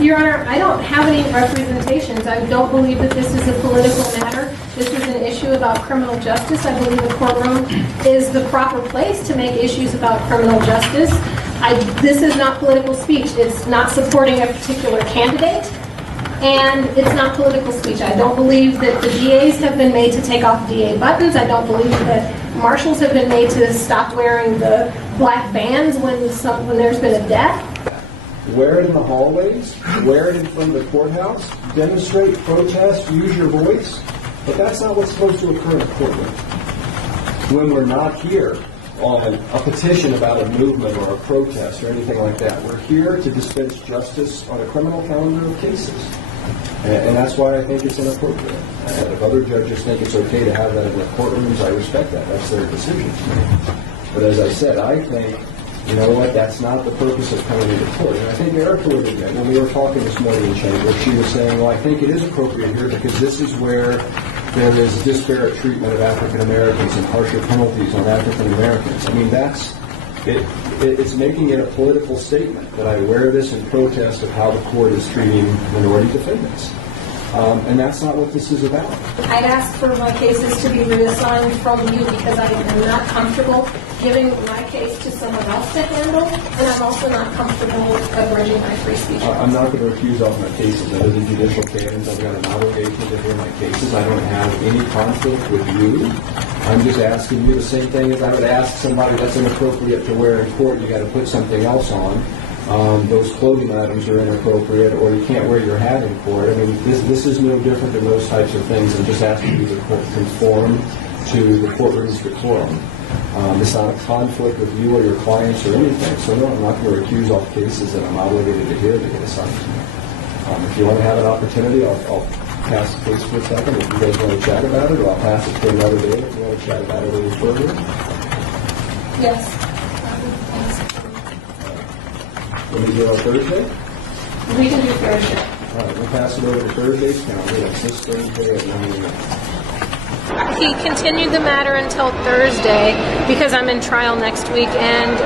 Your Honor, I don't have any representations. I don't believe that this is a political matter. This is an issue about criminal justice. I believe the courtroom is the proper place to make issues about criminal justice. This is not political speech. It's not supporting a particular candidate, and it's not political speech. I don't believe that the DAs have been made to take off DA buttons. I don't believe that marshals have been made to stop wearing the black bands when there's been a death. Wear it in the hallways, wear it in front of the courthouse, demonstrate, protest, use your voice, but that's not what's supposed to occur in a courtroom. When we're not here on a petition about a movement or a protest or anything like that, we're here to dispense justice on a criminal calendar of cases. And that's why I think it's inappropriate. If other judges think it's okay to have that in their courtrooms, I respect that. That's their decision. But as I said, I think, you know what, that's not the purpose of coming into court. And I think Erica would admit, when we were talking this morning in chamber, she was saying, well, I think it is appropriate here because this is where there is disparate treatment of African Americans and harsher penalties on African Americans. I mean, it's making it a political statement that I wear this in protest of how the court is treating minority defendants. And that's not what this is about. I'd ask for my cases to be reassigned from you because I am not comfortable giving my case to someone else to handle, and I'm also not comfortable abridging my free speech. I'm not going to refuse off my cases. Under the judicial canons, I've got an obligation to hear my cases. I don't have any conflict with you. I'm just asking you the same thing as I would ask somebody that's inappropriate to wear in court. You got to put something else on. Those clothing items are inappropriate, or you can't wear your hat in court. I mean, this is no different than those types of things. I'm just asking you to conform to the courtroom's decorum. It's not a conflict with you or your clients or anything. So no, I'm not going to recuse off cases that I'm obligated to hear to get assigned to me. If you want to have an opportunity, I'll pass the case for a second if you guys want to chat about it, or I'll pass it to another day if you want to chat about it a little further. Yes. When we do it on Thursday? We can do Thursday. All right, we'll pass it over to Thursday's calendar. That's this Thursday at 9 a.m. He continued the matter until Thursday because I'm in trial next week, and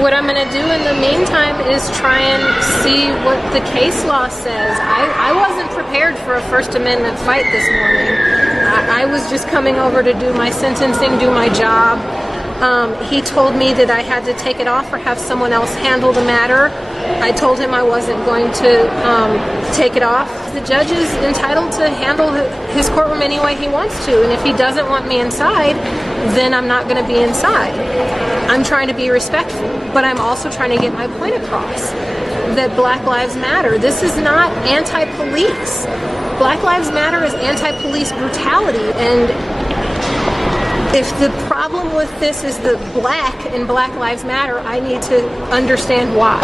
what I'm going to do in the meantime is try and see what the case law says. I wasn't prepared for a First Amendment fight this morning. I was just coming over to do my sentencing, do my job. He told me that I had to take it off or have someone else handle the matter. I told him I wasn't going to take it off. The judge is entitled to handle his courtroom any way he wants to, and if he doesn't want me inside, then I'm not going to be inside. I'm trying to be respectful, but I'm also trying to get my point across that Black Lives Matter. This is not anti-police. Black Lives Matter is anti-police brutality, and if the problem with this is the black in Black Lives Matter, I need to understand why.